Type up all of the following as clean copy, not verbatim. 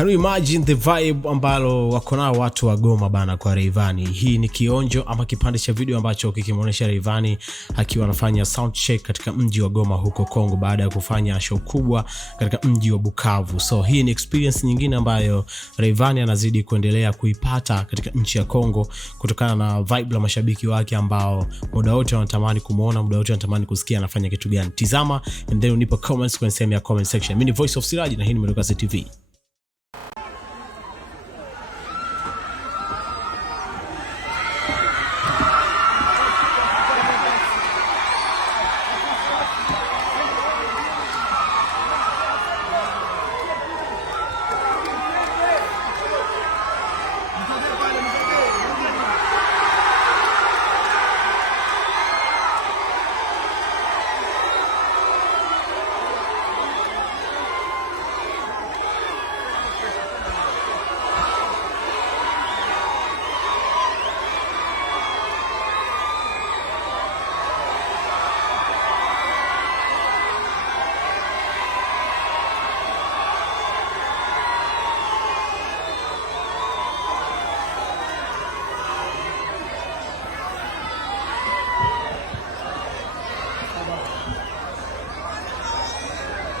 Can you imagine the vibe ambalo wako nao watu wa Goma bana kwa Rayvanny? Hii ni kionjo ama kipande cha video ambacho kikimuonesha Rayvanny akiwa anafanya sound check katika mji wa Goma huko Congo baada ya kufanya show kubwa katika mji wa Bukavu. So hii ni experience nyingine ambayo Rayvanny anazidi kuendelea kuipata katika nchi ya Congo kutokana na vibe la mashabiki wake ambao muda wote wanatamani kumuona, muda wote wanatamani kusikia anafanya kitu gani. Tizama and then unipa comments kwenye sehemu ya comment section. Mimi ni Voice of Siraji na hii ni Mbosso TV.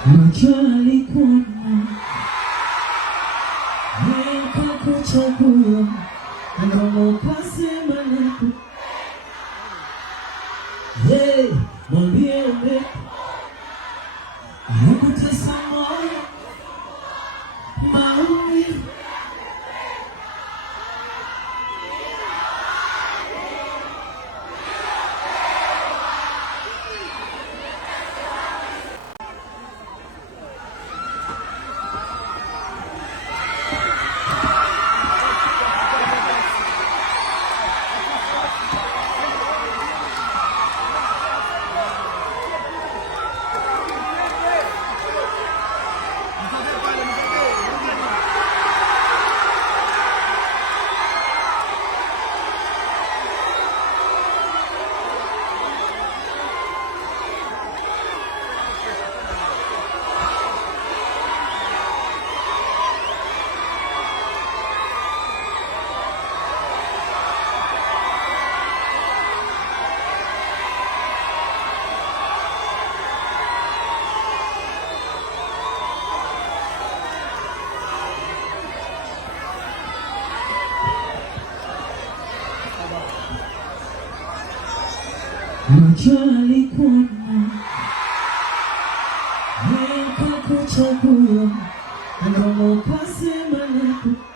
Majali kuna Weka kuchagua Ngoma kasema naku Hey, mwambie ume Nukutesa moyo Maumi Majali kuna Weka kuchagua Ngoma kasema naku